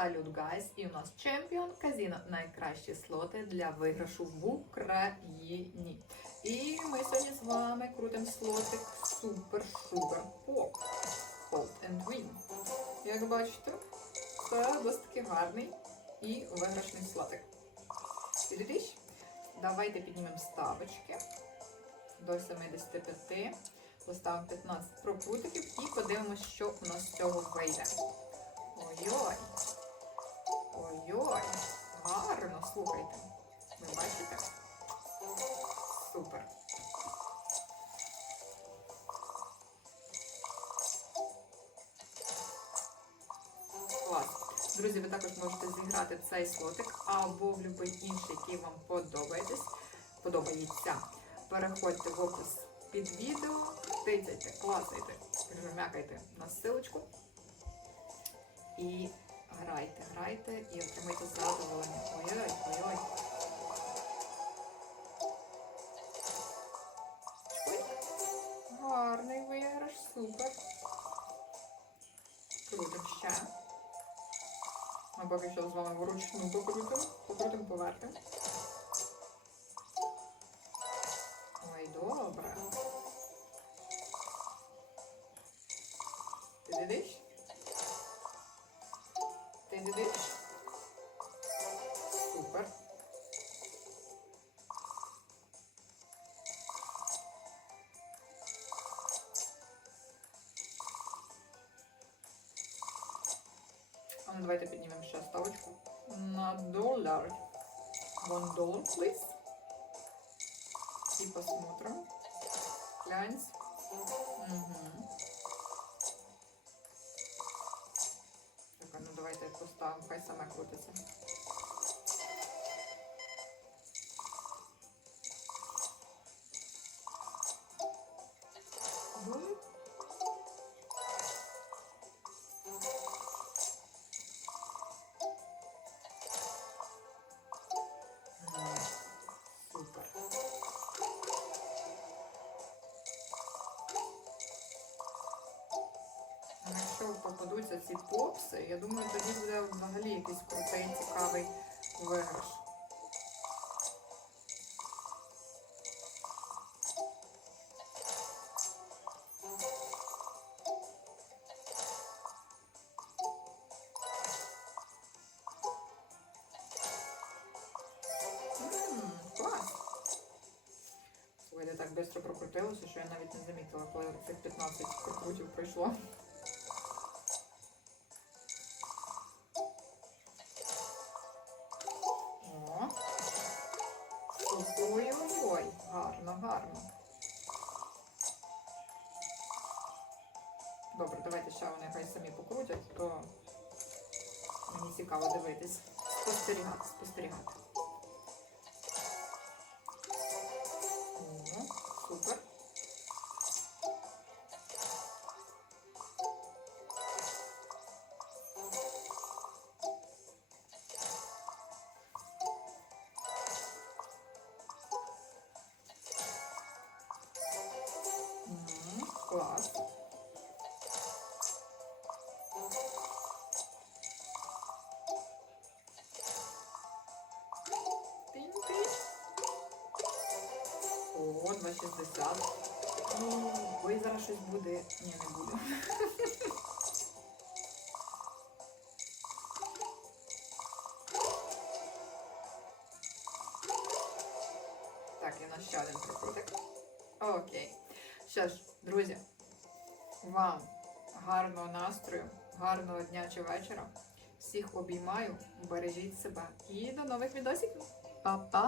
Салют, гайс! І у нас чемпіон казіно. Найкращі слоти для виграшу в Україні. І ми сьогодні з вами крутим слотик Супер Шугар Поп. Hold and Win. Як бачите, це досить таки гарний і виграшний слотик. Давайте піднімемо ставочки до 75. Поставимо 15 прокрутиків і подивимося, що у нас з цього вийде. Ой-ой. Ой-ой. Гарно, слухайте. Ви бачите? Супер. Клас. Друзі, ви також можете зіграти цей слотик або в будь-який інший, який вам подобається. подобається. Переходьте в опис під відео, тицяйте, клацайте, жмякайте на ссылочку і грайте, грайте і отримайте задоволення. Ой-ой, ой-ой. Гарний виграш, супер. Крутим ще. Ми поки що з вами вручну покрутимо, покрутимо, повертимо. Ой, добре. Ти дидиш? Давайте піднімемо ще ставочку на доллар. One dollar, please. И посмотрим. Глянь. Угу. Так, ну давайте поставимо, хай саме крутиться. Ну, Якщо попадуться ці попси, я думаю, тоді буде взагалі якийсь крутий, цікавий виграш. М, так швидко прокрутилося, що я навіть не замітила, коли цих 15 прокрутів пройшло. Добре, давайте ще вони хай самі покрутять, то мені цікаво дивитись. Спостерігати, спостерігати. О, 2,60. Ну, ой, зараз щось буде. Ні, не буде. Так, і у нас ще один прокрутик. Окей. Що ж, друзі, вам гарного настрою, гарного дня чи вечора. Всіх обіймаю, бережіть себе і до нових відосиків. Па-па!